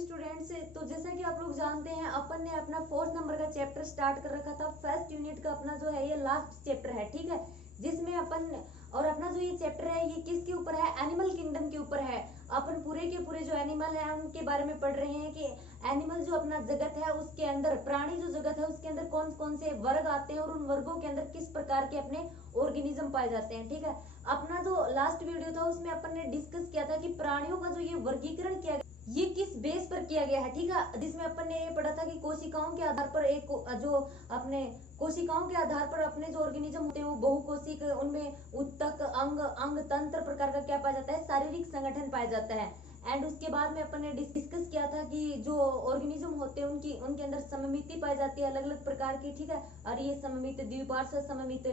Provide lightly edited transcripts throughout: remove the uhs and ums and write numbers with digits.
Students, तो जैसा कि आप लोग जानते हैं अपन ने अपना 4th नंबर का चैप्टर स्टार्ट कर रखा था। फर्स्ट यूनिट का अपना जो है ये लास्ट चैप्टर है, ठीक है, जिसमें अपन और अपना जो ये चैप्टर है ये किसके ऊपर है, एनिमल किंगडम के ऊपर है। अपन पूरे के पूरे जो एनिमल है उनके बारे में पढ़ रहे हैं कि एनिमल जो अपना जगत है उसके अंदर, प्राणी जो जगत है उसके अंदर कौन कौन से वर्ग आते हैं और उन वर्गों के अंदर किस प्रकार के अपने ऑर्गेनिज्म पाए जाते हैं, ठीक है। अपना जो लास्ट वीडियो था उसमें अपन ने डिस्कस किया था कि प्राणियों का जो ये वर्गीकरण किया ये किस बेस पर किया गया है, ठीक है, जिसमें अपन ने ये पढ़ा था कि कोशिकाओं के आधार पर एक जो अपने कोशिकाओं के आधार पर अपने जो ऑर्गेनिज्म होते हैं वो बहुकोशिक, उनमें उत्तक, अंग, अंग तंत्र प्रकार का क्या पाया जाता है, शारीरिक संगठन पाया जाता है। एंड उसके बाद में अपन ने डिस्कस किया था कि जो ऑर्गेनिज्म होते हैं उनके अंदर सममिति पाई जाती है अलग अलग प्रकार की, ठीक है, और ये सममित, द्विपार्श्व सममित,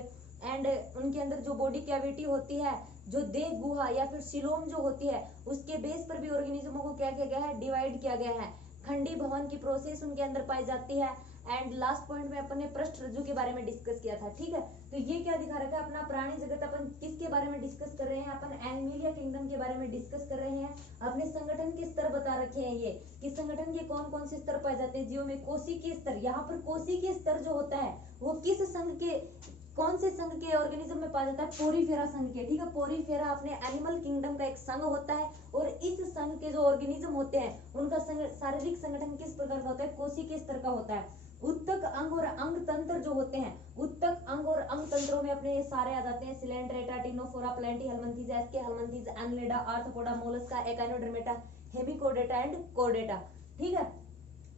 एंड उनके अंदर जो बॉडी कैविटी होती है, जो देह गुहा या फिर सिलोम जो होती है उसके बेस पर भी ऑर्गेनिज्मों को क्या किया गया है, डिवाइड किया गया है। खंडी भवन की प्रोसेस उनके अंदर पाई जाती है। एंड लास्ट पॉइंट में अपन ने पृष्ठ रज्जु के बारे में डिस्कस किया था, ठीक है। तो ये क्या दिखा रखा है, अपना प्राणी जगत अपन किसके बारे में डिस्कस कर रहे हैं, अपन एनिमलिया किंगडम के बारे में डिस्कस कर रहे हैं। अपने संगठन के स्तर बता रखे हैं ये कि संगठन के कौन कौन से स्तर पाए जाते हैं जीवों में। कोशिकीय स्तर, यहाँ पर कोशिकीय स्तर जो होता है वो किस संघ के, कौन से संघ के ऑर्गेनिज्म में पाया जाता है, पोरीफेरा संघ के, ठीक है। पोरीफेरा अपने एनिमल किंगडम का एक संघ होता है और इस संघ के जो ऑर्गेनिज्म होते हैं उनका शारीरिक संगठन किस प्रकार का होता है, कोशिकीय स्तर का होता है। उत्तक, अंग और अंग तंत्र जो होते हैं, उत्तक, अंग और अंग तंत्रों में अपने ये सारे आ जाते हैं, Coelenterata, Ctenophora, Platyhelminthes, Aschelminthes, Annelida, Arthropoda, Mollusca, Echinodermata, Hemichordata and Chordata, ठीक है।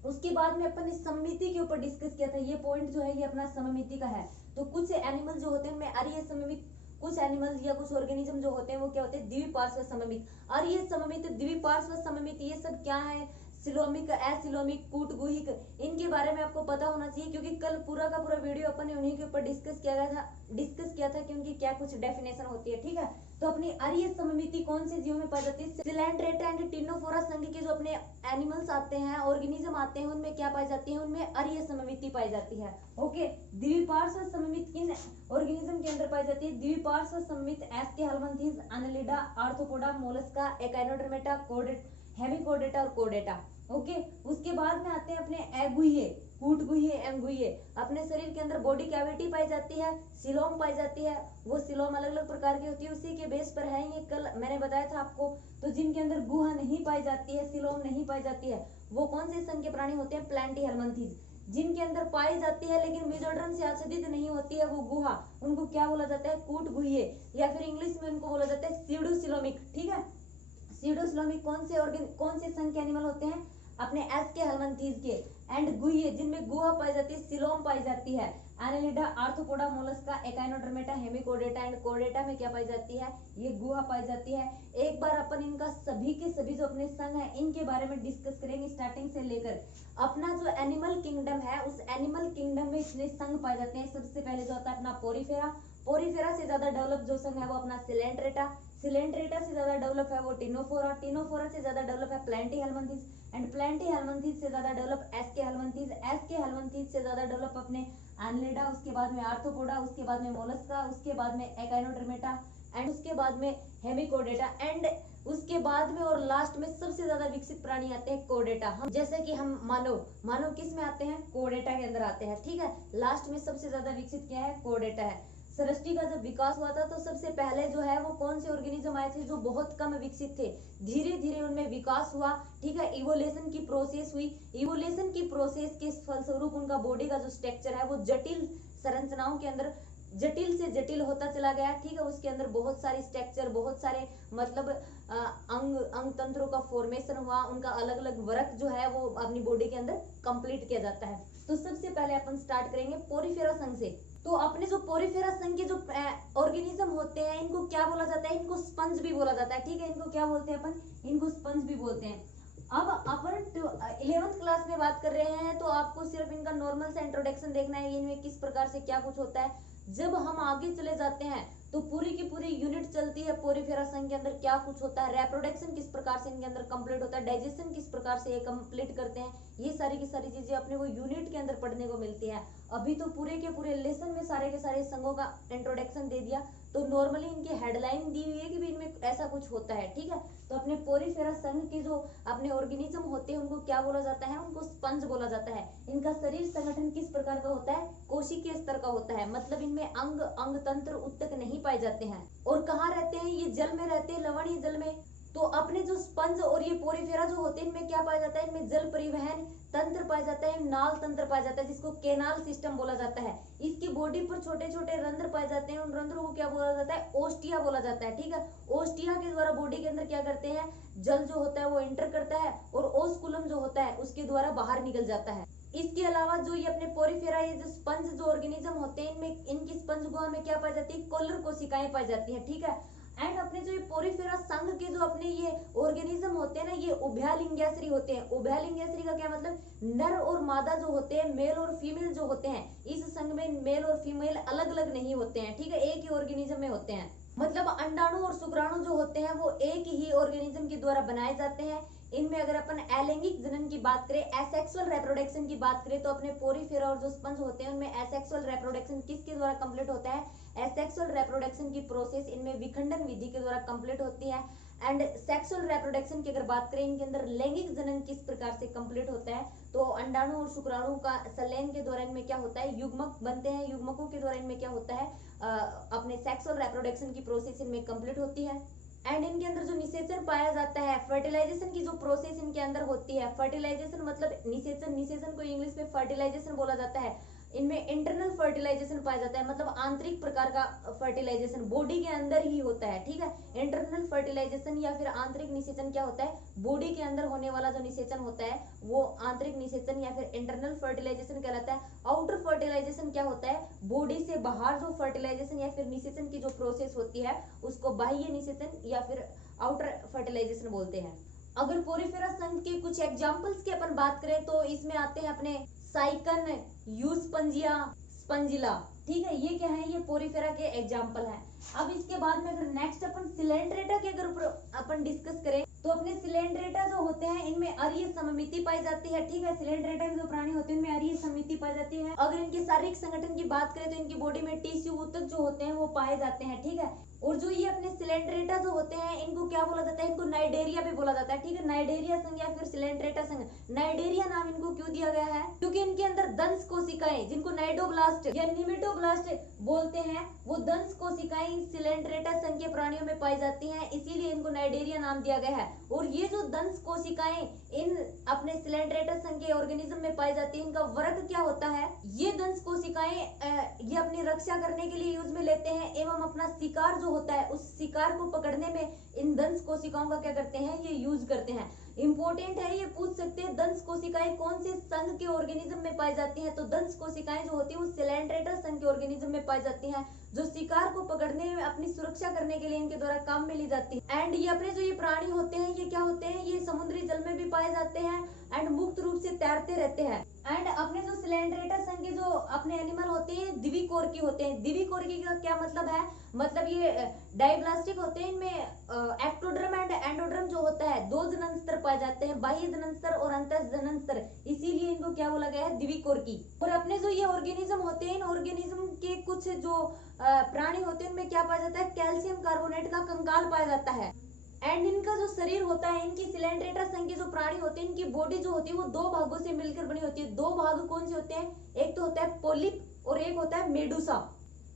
उसके बाद में अपन ने सममिति के ऊपर डिस्कस किया था। ये पॉइंट जो है ये अपना सममिति का है। तो कुछ एनिमल जो होते हैं उनमें अरीय सममित, कुछ एनिमल्स या कुछ ऑर्गेनिज्म जो होते हैं वो क्या होते हैं, द्विपार्श्व सममित, अरीय सममित, द्विपार्श्व सममित, ये सब क्या है, सिलोमिक, एसिलोमिक, कूटगुहिक, इनके बारे में आपको पता होना चाहिए क्योंकि कल पूरा का पूरा वीडियो अपन ने उन्हीं के ऊपर डिस्कस किया था कि उनकी क्या कुछ डेफिनेशन होती है, ठीक है। तो अपनी अरीय सममिति कौन से जीवों में पाई जाती है, सिलेंड्रेटा एंड टिनोफोरा संघ के जो अपने एनिमल्स आते हैं, ऑर्गेनिज्म आते हैं, उनमें क्या पाई जाती है, उनमें अरीय सममिति पाई जाती है। ओके, द्विपार्श्व सममित किन ऑर्गेनिज्म के अंदर पाई जाती है, द्विपार्श्व सममित Aschelminthes, Annelida, Arthropoda, Mollusca, Echinodermata, Hemichordata और कोर्डेटा। ओके, उसके बाद में आते हैं अपने एगुइये, कूटगुहिये, एंगुइये। अपने शरीर के अंदर बॉडी कैविटी पाई जाती है, सिलोम पाई जाती है, वो सिलोम अलग अलग प्रकार की होती है, उसी के बेस पर है ये कल मैंने बताया था आपको। तो जिनके अंदर गुहा नहीं पाई जाती है, सिलोम नहीं पाई जाती है, वो कौन से संघ के प्राणी होते हैं, प्लेंटीहेल्मिन्थेस। जिनके अंदर पाई जाती है लेकिन मेजोडर्म से आच्छादित नहीं होती है वो गुहा, उनको क्या बोला जाता है, कूटगुहिये, या फिर इंग्लिश में उनको बोला जाता है सीडोसिलोमिक, ठीक है। सीडोसिलोमिक कौन से संघ के एनिमल होते हैं, अपने एस्केहेल्मिन्थेस के। एंड गुहिये, जिनमें गुहा पाई जाती है, सिलोम पाई जाती है, Annelida, Arthropoda, Mollusca, Echinodermata, Hemichordata and Chordata में क्या पाई जाती है, ये गुहा पाई जाती है। एक बार अपन इनका सभी के सभी जो अपने संघ है इनके बारे में डिस्कस करेंगे स्टार्टिंग से लेकर। अपना जो एनिमल किंगडम है उस एनिमल किंगडम में इतने संघ पाए जाते हैं। सबसे पहले जो होता है अपना पोरीफेरा, पोरीफेरा से ज्यादा डेवलप जो संघ है वो अपना सिलेंड्रेटा, सिलेंड्रेटा से ज्यादा डेवलप है वो टिनोफोरा, टिनोफोरा से ज्यादा डेवलप है प्लेंटीहेल्मिन्थेस, एंड प्लेंटीहेल्मिन्थेस से ज्यादा डेवलप एस्केहेल्मिन्थेस, एस्केहेल्मिन्थेस से ज्यादा डेवलप अपने एनालिडा, उसके बाद में आर्थ्रोपोडा, उसके बाद में मोलस्का, उसके बाद में एकाइनोडर्मेटा एंड उसके बाद में हेमिकोडेटा, एंड उसके बाद में और लास्ट में सबसे ज्यादा विकसित प्राणी आते हैं कोर्डेटा। हम जैसे कि हम मानव किस में आते हैं, कोर्डेटा के अंदर आते हैं, ठीक है। लास्ट में सबसे ज्यादा विकसित क्या है, कोर्डेटा है। सृष्टि का जब विकास हुआ था तो सबसे पहले जो है वो कौन से ऑर्गेनिज्म आए थे जो बहुत कम विकसित थे, धीरे धीरे उनमें विकास हुआ, ठीक है। इवोल्यूशन की प्रोसेस हुई, इवोल्यूशन की प्रोसेस के फलस्वरूप उनका बॉडी का जो स्ट्रक्चर है वो जटिल संरचनाओं के अंदर जटिल से जटिल होता चला गया, ठीक है। उसके अंदर बहुत सारी स्ट्रक्चर, बहुत सारे मतलब अंग तंत्रों का फॉर्मेशन हुआ, उनका अलग अलग वर्क जो है वो अपनी बॉडी के अंदर कंप्लीट किया जाता है। तो सबसे पहले अपन स्टार्ट करेंगे पोरीफेरा संघ से। तो अपने जो पोरीफेरा संघ के जो ऑर्गेनिज्म होते हैं इनको क्या बोला जाता है, इनको स्पंज भी बोला जाता है, ठीक है। इनको क्या बोलते हैं अपन, इनको स्पंज भी बोलते हैं। अब अपन 11th क्लास में बात कर रहे हैं तो आपको सिर्फ इनका नॉर्मल सा इंट्रोडक्शन देखना है, इनमें किस प्रकार से क्या कुछ होता है। जब हम आगे चले जाते हैं तो पूरी की पूरी यूनिट चलती है पोरीफेरा संघ के अंदर क्या कुछ होता है, रिप्रोडक्शन किस प्रकार से इनके अंदर कंप्लीट होता है, डाइजेशन किस प्रकार से ये कंप्लीट करते हैं, ये सारी की सारी चीजें अपने को यूनिट के अंदर पढ़ने को मिलती है। अभी तो पूरे के पूरे लेसन में सारे के सारे संघों का इंट्रोडक्शन दे दिया, तो नॉर्मली इनकी हेडलाइन दी हुई है कि भी इनमें ऐसा कुछ होता है, ठीक है। तो अपने पोरीफेरा संघ के जो अपने ऑर्गेनिज्म होते हैं उनको क्या बोला जाता है, उनको स्पंज बोला जाता है। इनका शरीर संगठन किस प्रकार का होता है, कोशिकीय स्तर का होता है, मतलब इनमें अंग अंग तंत्र उत्तक नहीं पाए जाते हैं। और कहाँ रहते हैं, ये जल में रहते हैं, लवणीय जल में। तो अपने जो स्पंज और ये पोरीफेरा जो होते हैं इनमें क्या पाया जाता है, इनमें जल परिवहन तंत्र पाया जाता है, नाल तंत्र पाया जाता है, जिसको केनाल सिस्टम बोला जाता है। इसकी बॉडी पर छोटे छोटे रंध्र पाए जाते हैं, उन रंध्रों को क्या बोला जाता है, ओस्टिया बोला जाता है, ठीक है। ओस्टिया के द्वारा बॉडी के अंदर क्या करते हैं, जल जो होता है वो एंटर करता है और ओस्कुलम जो होता है उसके द्वारा बाहर निकल जाता है। इसके अलावा जो ये अपने पोरीफेरा, ये जो स्पंज जो ऑर्गेनिज्म होते हैं इनमें, इनकी स्पंज गुहा में क्या पाई जाती है, कोलर कोशिकाएं पाई जाती है, ठीक है। एंड अपने जो ये पोरीफेरा संघ के जो अपने ये ऑर्गेनिज्म होते हैं ना, ये उभयलिंगेश्वरी होते हैं। उभयलिंगेश्वरी का क्या मतलब, नर और मादा जो होते हैं, मेल और फीमेल जो होते हैं, इस संघ में मेल और फीमेल अलग अलग नहीं होते हैं, ठीक है, एक ही ऑर्गेनिज्म में होते हैं। मतलब अंडाणु और शुक्राणु जो होते हैं वो एक ही ऑर्गेनिज्म के द्वारा बनाए जाते हैं। इनमें अगर अपन अलैंगिक जनन की बात करें, एसेक्सुअल रिप्रोडक्शन की बात करें, तो अपने पोरीफेरा और जो स्पंज होते हैं उनमें एसेक्सुअल रिप्रोडक्शन किसके द्वारा कंप्लीट होता है, एसेक्सुअल रिप्रोडक्शन की प्रोसेस इनमें विखंडन विधि के द्वारा कंप्लीट होती है। एंड सेक्सुअल रिप्रोडक्शन की अगर बात करें, इनके अंदर लैंगिक जनन किस प्रकार से कंप्लीट होता है, तो अंडाणु और शुक्राणु का संलयन के द्वारा इनमें क्या होता है, युग्मक बनते हैं, युग्मकों के द्वारा इनमें क्या होता है, अपने सेक्सुअल रिप्रोडक्शन की प्रोसेस इनमें कंप्लीट होती है। एंड इनके अंदर जो निषेचन पाया जाता है, फर्टिलाइजेशन की जो प्रोसेस इनके अंदर होती है, फर्टिलाइजेशन मतलब निषेचन, निषेचन को इंग्लिश में फर्टिलाइजेशन बोला जाता है। इनमें इंटरनल फर्टिलाइजेशन पाया जाता है, मतलब आंतरिक प्रकार का फर्टिलाइजेशन बॉडी के अंदर ही होता है, ठीक है। इंटरनल फर्टिलाइजेशन या फिर आंतरिक निषेचन क्या होता है, बॉडी के अंदर होने वाला जो निषेचन होता है वो आंतरिक निषेचन या फिर इंटरनल फर्टिलाइजेशन कहलाता है। आउटर फर्टिलाइजेशन क्या होता है, बॉडी से बाहर जो फर्टिलाइजेशन या फिर निषेचन की जो प्रोसेस होती है उसको बाह्य निषेचन या फिर आउटर फर्टिलाइजेशन बोलते हैं। अगर पोरीफेरा संघ के कुछ एग्जांपल्स की अपन बात करें तो इसमें आते हैं अपने साइकन, यूस्पंजिया, स्पंजिला, ठीक है, ये क्या है, ये पोरीफेरा के एग्जांपल हैं। अब इसके बाद में अगर नेक्स्ट अपन सिलेंड्रेटा के अगर अपन डिस्कस करें तो अपने सिलेंड्रेटा जो होते हैं इनमें अरीय सममिति पाई जाती है, ठीक है। सिलेंड्रेटा के जो प्राणी होते हैं इनमें अरीय सममिति पाई जाती है। अगर इनके शारीरिक संगठन की बात करें तो इनकी बॉडी में टिश्यू ऊतक जो होते हैं वो पाए जाते हैं, ठीक है। और जो ये अपने सिलेंड्रेटा जो होते हैं इनको क्या बोला जाता है, इनको नाइडेरिया भी बोला जाता है, ठीक है। नाइडेरिया संघ या फिर सिलेंड्रेटा संघ, नाइडेरिया नाम इनको क्यों दिया गया है, क्योंकि इनके अंदर दंश कोशिकाएं जिनको नाइडोब्लास्ट या निमेटोब्लास्ट बोलते हैं, वो दंश कोशिकाएं सिलेंड्रेटा संघ के प्राणियों में पाई जाती हैं, इसीलिए इनको नाइडेरिया नाम दिया गया है। और ये जो दंश कोशिकाएं इन अपने सिलेंड्रेटा संघ के ऑर्गेनिज्म में पाई जाती है, इनका वर्ग क्या होता है, ये दंश कोशिकाएं ये अपनी रक्षा करने के लिए यूज में लेते हैं एवं अपना शिकार जो होता है उस शिकार को पकड़ने में इन दंश कोशिकाओं का क्या करते हैं, ये यूज करते हैं। इंपॉर्टेंट है, ये पूछ सकते हैं दंश कोशिकाएं कौन से संघ के ऑर्गेनिज्म में पाई जाती हैं, तो दंश कोशिकाएं जो होती है वो सिलेंड्रेटा संघ के ऑर्गेनिज्म में पाई जाती हैं, जो शिकार को पकड़ने में अपनी सुरक्षा करने के लिए इनके द्वारा काम में ली जाती है। एंड ये अपने जो ये प्राणी होते हैं ये क्या होते हैं, ये समुद्री जल में भी पाए जाते हैं एंड मुक्त रूप से तैरते रहते हैं। एंड अपने जो सिलेंड्रेटा संघ के जो अपने एनिमल होते हैं द्विकोरकी होते हैं। द्विकोरकी का क्या मतलब है, मतलब ये डाइब्लास्टिक होते हैं, इनमें एक्टोड्रम एंड एंडोड्रम जो होता है दो जनन स्तर पाए जाते हैं, बाह्य जनन स्तर और अंतः जनन स्तर, इसीलिए इनको क्या बोला गया है, द्विकोरकी। और अपने जो ये ऑर्गेनिज्म होते हैं इन ऑर्गेनिज्म के कुछ जो प्राणी होते हैं उनमें क्या पाया जाता है, कैल्शियम कार्बोनेट का कंकाल पाया जाता है। एंड इनका जो शरीर होता है, इनकी सिलेंड्रेटा संघ के जो प्राणी होते हैं इनकी बॉडी जो होती है वो दो भागों से मिलकर बनी होती है। दो भाग कौन से होते हैं, एक तो होता है पोलिप और एक होता है मेडुसा।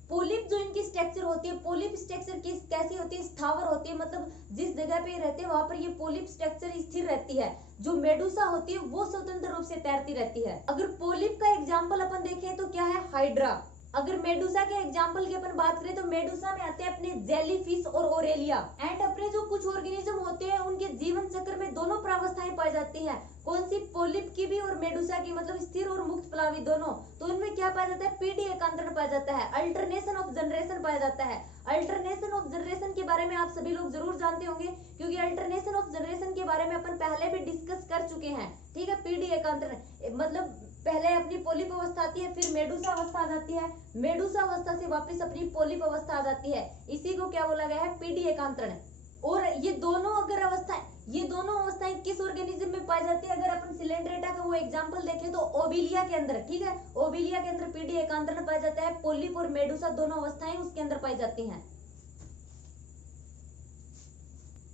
पोलिप जो इनकी स्ट्रक्चर होती है, पोलिप स्ट्रक्चर कैसी होती है, स्थावर होती है, मतलब जिस जगह पे रहते हैं वहां पर ये पोलिप स्ट्रक्चर स्थिर रहती है। जो मेडुसा होती है वो स्वतंत्र रूप से तैरती रहती है। अगर पोलिप का एग्जाम्पल अपन देखें तो क्या है, हाइड्रा। अगर मेडुसा के एग्जाम्पल की अपन बात करें तो मेडुसा में आते हैं अपने जेलीफिश और ओरेलिया। एंड अपने जो कुछ ऑर्गेनिज्म होते हैं उनके जीवन चक्र में दोनों प्रावस्थाएं पाई जाती हैं, कौन सी, पोलिप की भी और मेडुसा की, मतलब स्थिर और मुक्त प्लावी दोनों। तो इनमें क्या पाया जाता है, पीढ़ी एकांतरण पाया जाता है, अल्टरनेशन ऑफ जनरेशन पाया जाता है। अल्टरनेशन ऑफ जनरेशन के बारे में आप सभी लोग जरूर जानते होंगे, क्योंकि अल्टरनेशन ऑफ जनरेशन के बारे में अपन पहले भी डिस्कस कर चुके हैं, ठीक है। पीढ़ी एकांतरण मतलब पहले अपनी पोलिप अवस्था आती है, फिर मेडुसा अवस्था आ जाती है, मेडुसा अवस्था से वापस अपनी पोलिप अवस्था आ जाती है, इसी को क्या बोला गया है, पीढ़ी एकांतरण। और ये दोनों अगर अवस्था ये दोनों अवस्थाएं किस ऑर्गेनिज्म में पाई जाती है? अगर अपन सिलेंड्रेटा का वो एग्जांपल देखें तो ओबिलिया के अंदर, ठीक है, ओबिलिया के अंदर पीडी एकांतरण पाया जाता है, पोलिप और मेडुसा दोनों अवस्थाएं उसके अंदर पाई जाती हैं।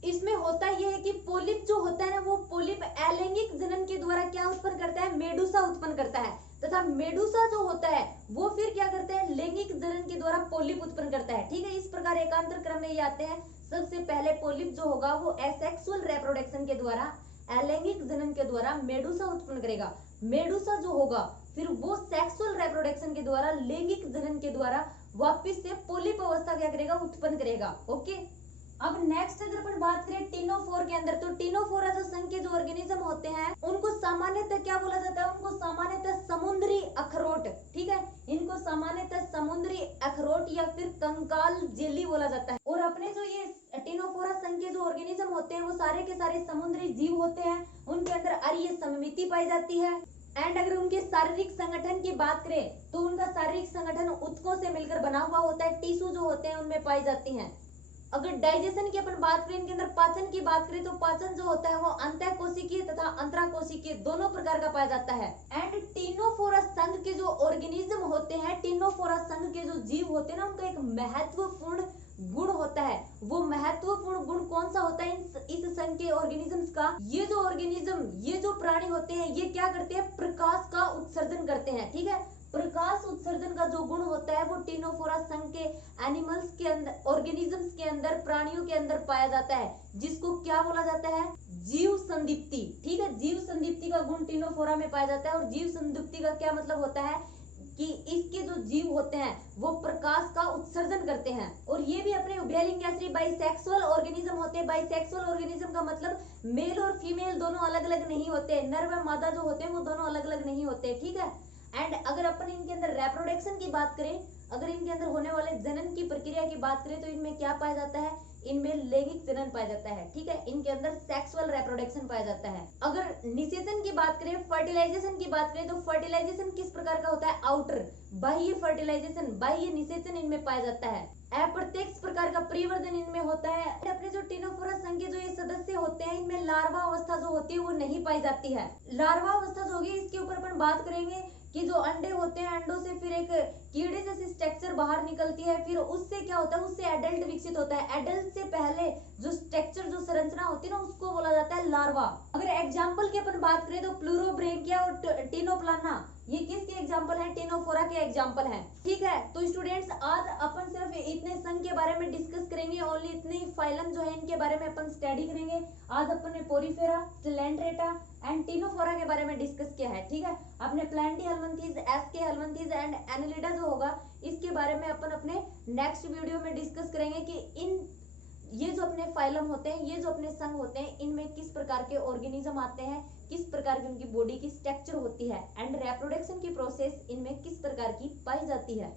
इसमें होता यह है कि पोलिप जो होता है ना, वो पोलिप अलैंगिक जनन के द्वारा क्या उत्पन्न करता है? मेडुसा उत्पन्न करता है, तथा मेडुसा जो होता है वो फिर क्या करता है? लैंगिक जनन के द्वारा पोलिप उत्पन्न करता है, ठीक है। इस प्रकार एकांतर क्रम में ये आते हैं। सबसे पहले पोलिप जो होगा वो एसेक्सुअल रिप्रोडक्शन के द्वारा, अलैंगिक जनन के द्वारा मेडुसा उत्पन्न करेगा। मेडुसा जो होगा फिर वो सेक्सुअल रिप्रोडक्शन के द्वारा, लैंगिक जनन के द्वारा वापिस से पोलिप अवस्था क्या करेगा? उत्पन्न करेगा। ओके, अब नेक्स्ट अगर अपन बात करें टिनोफोर के अंदर, तो टिनोफोरा जो संघ के जो ऑर्गेनिज्म होते हैं उनको सामान्यतः क्या बोला जाता है? उनको सामान्यतः समुद्री अखरोट, ठीक है, इनको सामान्यतः समुद्री अखरोट या फिर कंकाल जेली बोला जाता है। और अपने जो ये टिनोफोरा संघ के जो ऑर्गेनिज्म होते हैं वो सारे के सारे समुद्री जीव होते हैं। उनके अंदर अरीय सममिति पाई जाती है। एंड अगर उनके शारीरिक संगठन की बात करें तो उनका शारीरिक संगठन ऊतकों से मिलकर बना हुआ होता है। टिश्यू जो होते हैं उनमें पाई जाती हैं। अगर डाइजेशन की अपन बात करें, इनके अंदर पाचन की बात करें तो पाचन जो होता है वो अंतःकोशिकीय तथा अंतराकोशिकीय दोनों प्रकार का पाया जाता है। एंड टिनोफोरा संघ के जो ऑर्गेनिज्म होते हैं, टिनोफोरा संघ के जो जीव होते हैं ना, उनका एक महत्वपूर्ण गुण होता है। वो महत्वपूर्ण गुण कौन सा होता है इस संघ के ऑर्गेनिजम्स का? ये जो ऑर्गेनिज्म, ये जो प्राणी होते हैं, ये क्या करते हैं? प्रकाश का उत्सर्जन करते हैं, ठीक है। प्रकाश उत्सर्जन का जो गुण होता है वो टिनोफोरा संघ के एनिमल्स के अंदर, ऑर्गेनिजम्स के अंदर, प्राणियों के अंदर पाया जाता है, जिसको क्या बोला जाता है? जीव संदीप्ति, ठीक है। जीव संदीप्ति का गुण टिनोफोरा में पाया जाता है। और जीव संदीप्ति का क्या मतलब होता है कि इसके जो जीव होते हैं वो प्रकाश का उत्सर्जन करते हैं। और ये भी अपने उभयलिंग या बाइसेक्सुअल ऑर्गेनिज्म होते हैं। बाइसेक्सुअल ऑर्गेनिज्म का मतलब मेल और फीमेल दोनों अलग अलग नहीं होते, नर व मादा जो होते हैं वो दोनों अलग अलग नहीं होते, ठीक है। एंड अगर अपन इनके अंदर रिप्रोडक्शन की बात करें, अगर इनके अंदर होने वाले जनन की प्रक्रिया की बात करें तो इनमें क्या पाया जाता है? इनमें लैंगिक जनन पाया जाता है, ठीक है। इनके अंदर सेक्सुअल रिप्रोडक्शन पाया जाता है। अगर निषेचन की बात करें, फर्टिलाइजेशन की बात करें, तो फर्टिलाइजेशन किस प्रकार का होता है? आउटर, बाह्य फर्टिलाइजेशन, बाह्य निषेचन इनमें पाया जाता है। अप्रत्यक्ष प्रकार का परिवर्धन इनमें होता है। अपने जो टिनोफोरा संघ के जो ये सदस्य होते हैं, इनमें लार्वा अवस्था जो होती है वो नहीं पाई जाती है। लार्वा अवस्था जो होगी इसके ऊपर अपन बात करेंगे कि जो अंडे होते हैं, अंडों से फिर एक कीड़े जैसी स्ट्रक्चर बाहर निकलती है। फिर उससे क्या होता है? उससे एडल्ट विकसित होता है। एडल्ट से पहले जो स्ट्रक्चर, जो संरचना होती है ना, उसको बोला जाता है लार्वा। अगर एग्जांपल की अपन बात करें तो प्लूरोब्रेंकिया और टिनोप्लाना, ये किसके एग्जांपल हैं? टिनोफोरा के एग्जांपल हैं, ठीक है। तो स्टूडेंट्स, आज अपन सिर्फ इतने संघ के बारे में डिस्कस करेंगे। ओनली इतने ही फाइलम जो है इनके बारे में अपन स्टडी करेंगे। आज अपन ने पोरीफेरा, सिलेंड्रेटा एंड टिनोफोरा के बारे में डिस्कस किया है, ठीक है। अपने प्लांटी हेलमिंथेस, एस्के हेलमिंथेस एंड एनिलिडा जो होगा इसके बारे में अपन अपने नेक्स्ट वीडियो में डिस्कस करेंगे कि इन ये जो अपने फाइलम होते हैं, ये जो अपने संघ होते हैं, इनमें किस प्रकार के ऑर्गेनिज्म आते हैं, किस प्रकार की उनकी बॉडी की स्ट्रक्चर होती है, एंड रिप्रोडक्शन की प्रोसेस इनमें किस प्रकार की पाई जाती है।